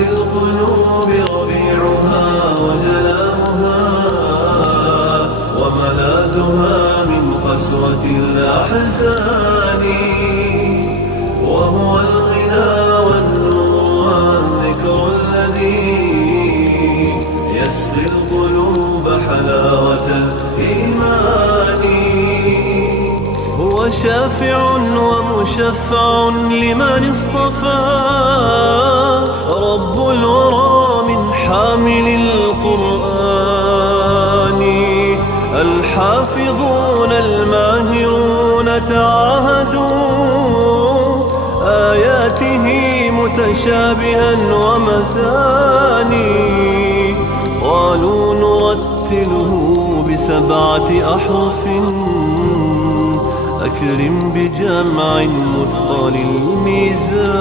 للقلوب ربيعها وجلاؤها وملاذها من قسوة الأحزان، وهو الغنى والنور والذكر الذي يسقي القلوب حلاوة الإيمان. هو شافع ومشفع لمن اصطفى، رب الورى من حامل القرآن. الحافظون الماهرون تعاهدوا آياته متشابها ومثاني، قالوا نرتله ب7 أحرف، أكرم بجمع مثقل الميزان.